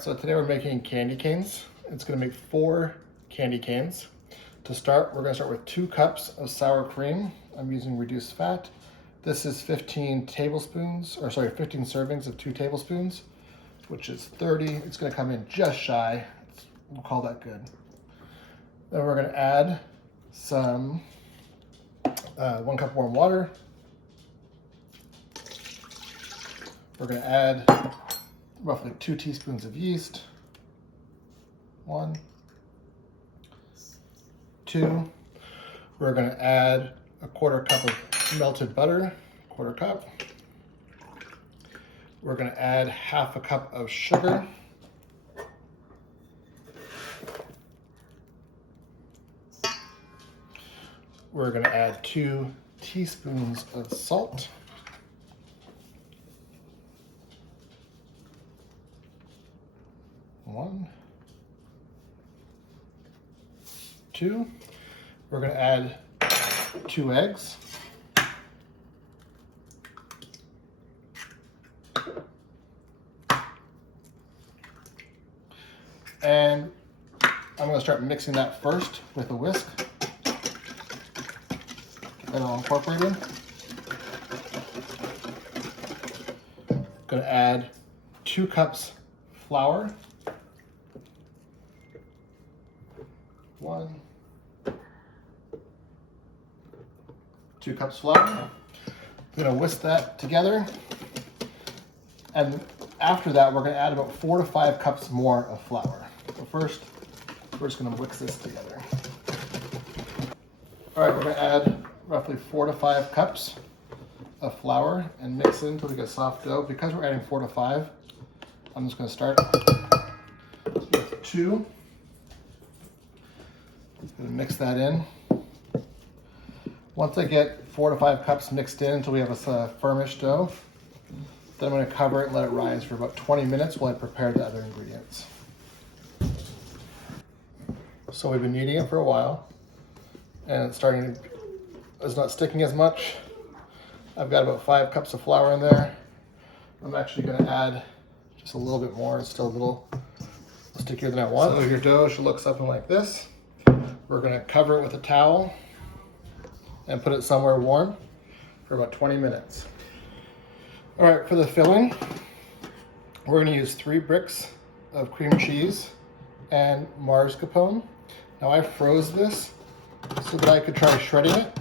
right, so today we're making candy canes. It's gonna make 4 candy canes. To start, we're gonna start with 2 cups of sour cream. I'm using reduced fat. This is 15 servings of 2 tablespoons, which is 30. It's gonna come in just shy. We'll call that good. Then we're gonna add some 1 cup warm water. We're gonna add roughly 2 teaspoons of yeast. 1, 2. We're gonna add a 1/4 cup of melted butter, 1/4 cup. We're gonna add 1/2 cup of sugar. We're gonna add 2 teaspoons of salt. 1, 2. We're gonna add 2 eggs. And I'm gonna start mixing that first with a whisk. Get that all incorporated. Gonna add 2 cups flour. 1, 2 cups flour. I'm gonna whisk that together. And after that, we're gonna add about 4 to 5 cups more of flour. So first, we're just gonna mix this together. All right, we're gonna add roughly 4 to 5 cups of flour and mix it until we get soft dough. Because we're adding 4 to 5, I'm just gonna start with 2. Just gonna mix that in. Once I get 4 to 5 cups mixed in until we have a firmish dough, then I'm gonna cover it and let it rise for about 20 minutes while I prepare the other ingredients. So we've been kneading it for a while, and it's not sticking as much. I've got about 5 cups of flour in there. I'm actually gonna add just a little bit more. It's still a little stickier than I want. So your dough should look something like this. We're gonna cover it with a towel and put it somewhere warm for about 20 minutes. All right, for the filling, we're gonna use 3 bricks of cream cheese and mascarpone. Now I froze this so that I could try shredding it,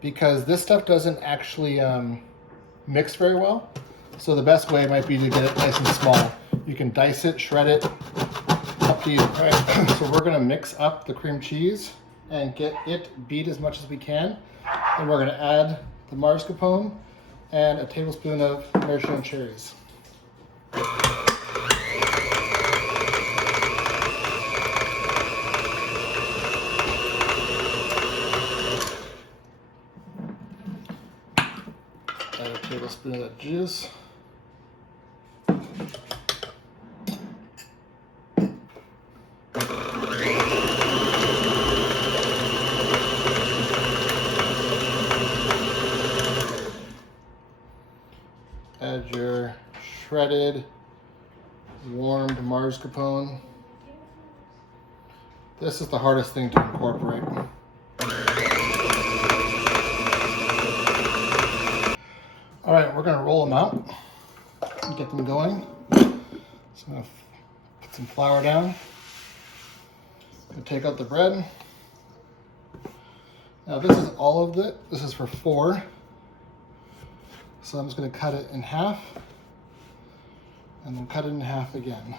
because this stuff doesn't actually mix very well. So the best way might be to get it nice and small. You can dice it, shred it, up to you. All right, so we're gonna mix up the cream cheese and get it beat as much as we can. And we're gonna add the mascarpone and a tablespoon of maraschino cherries. Add a tablespoon of that juice. Add your shredded, warmed mascarpone. This is the hardest thing to incorporate. All right, we're gonna roll them out and get them going. So I'm gonna put some flour down. Gonna take out the bread. Now this is all of it. This is for 4. So I'm just gonna cut it in half and then cut it in half again.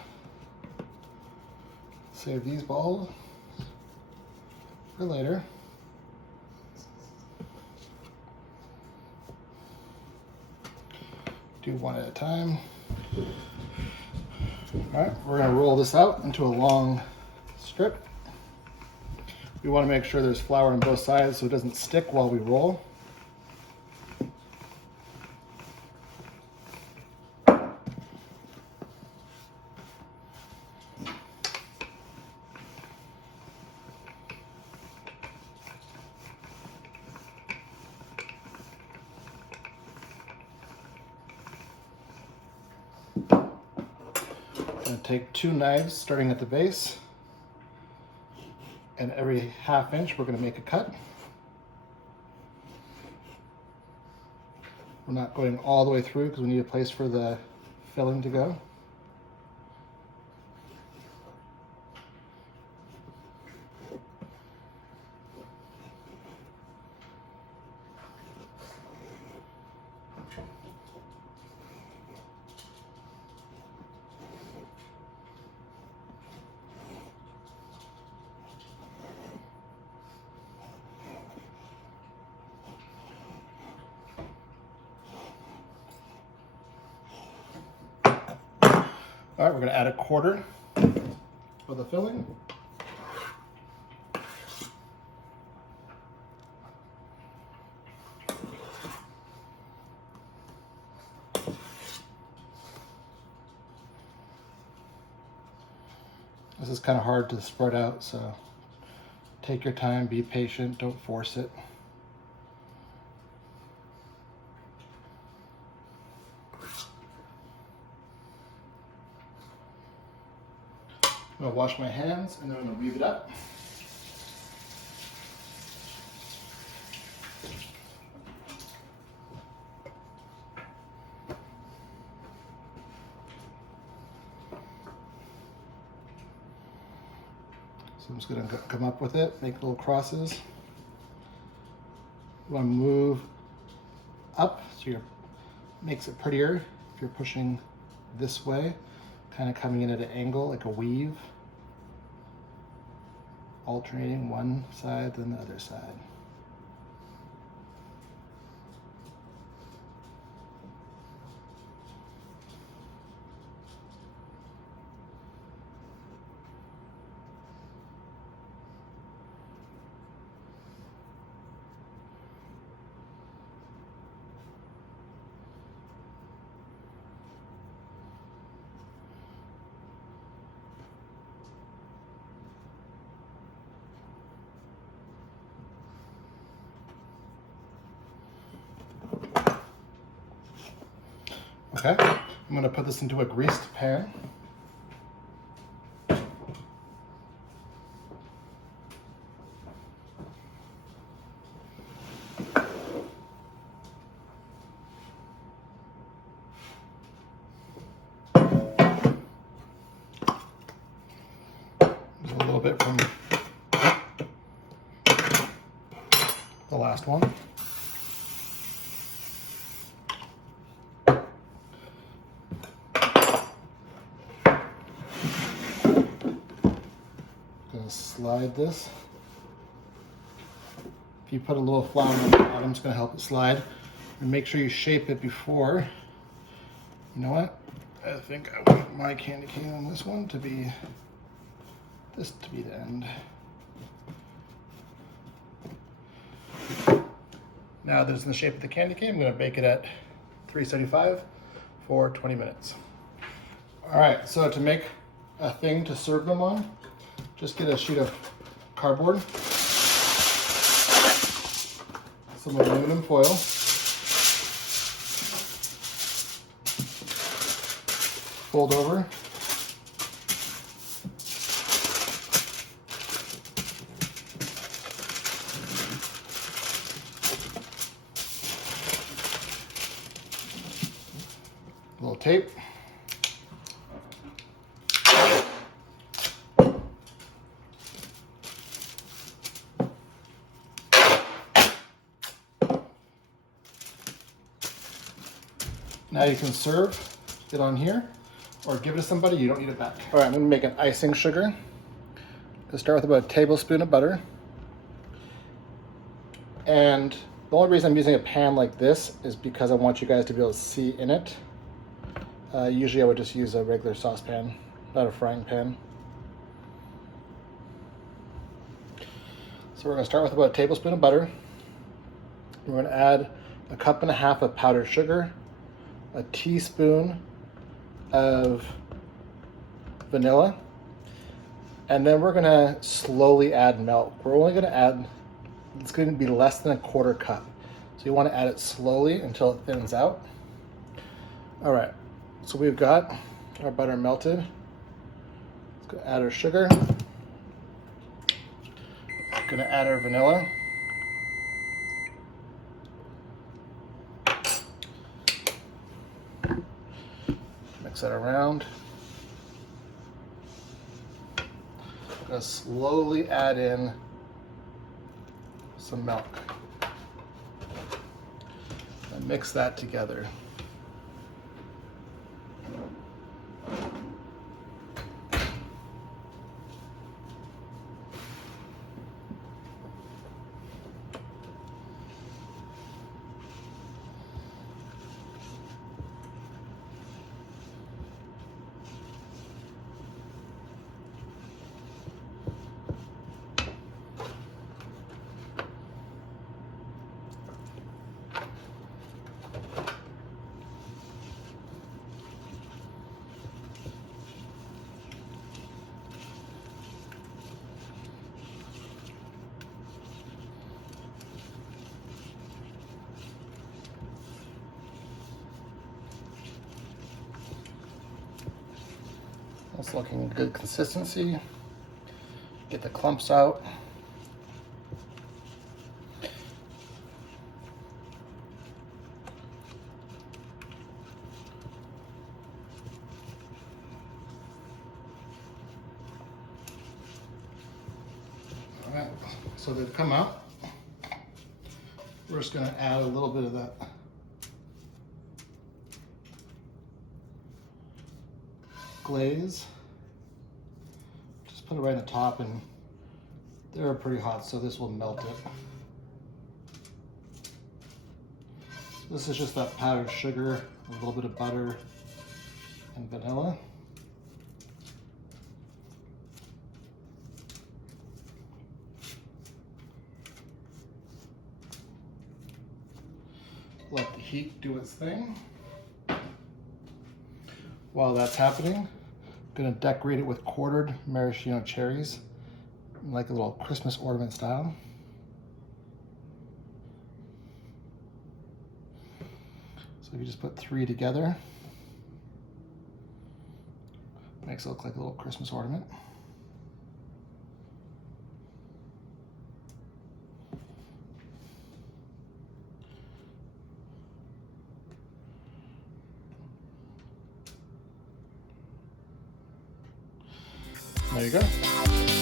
Save these balls for later. Do one at a time. All right, we're gonna roll this out into a long strip. We wanna make sure there's flour on both sides so it doesn't stick while we roll. take 2 knives starting at the base, and every 1/2 inch we're going to make a cut. We're not going all the way through because we need a place for the filling to go. All right, we're going to add 1/4 for the filling. This is kind of hard to spread out, so take your time, be patient, don't force it. I'm going to wash my hands and then I'm going to weave it up. So I'm just going to come up with it, make little crosses. You want to move up so it makes it prettier if you're pushing this way, kind of coming in at an angle like a weave, alternating one side then the other side. Okay, I'm going to put this into a greased pan. There's a little bit from the last one. Slide this. If you put a little flour on the bottom, it's going to help it slide. And make sure you shape it before. You know what? I think I want my candy cane on this one to be the end. Now that it's in the shape of the candy cane, I'm going to bake it at 375 for 20 minutes. All right, so to make a thing to serve them on, just get a sheet of cardboard, some aluminum foil, fold over, a little tape, now you can serve it on here or give it to somebody, you don't need it back. All right, I'm gonna make an icing sugar. I'll start with about a tablespoon of butter. And the only reason I'm using a pan like this is because I want you guys to be able to see in it. Usually I would just use a regular saucepan, not a frying pan. So we're gonna start with about a tablespoon of butter. We're gonna add 1.5 cups of powdered sugar, a teaspoon of vanilla, and then we're gonna slowly add milk. We're only gonna add, it's gonna be less than 1/4 cup. So you wanna add it slowly until it thins out. All right, so we've got our butter melted. Gonna add our sugar. Gonna add our vanilla. Mix that around. Gonna slowly add in some milk. And mix that together. It's looking good consistency. Get the clumps out. All right, so they've come out. We're just gonna add a little bit of that glaze. Just put it right on the top, and they're pretty hot, so this will melt it. This is just that powdered sugar, a little bit of butter, and vanilla. Let the heat do its thing. While that's happening, I'm gonna decorate it with quartered maraschino cherries, like a little Christmas ornament style. So if you just put 3 together, makes it look like a little Christmas ornament. There you go.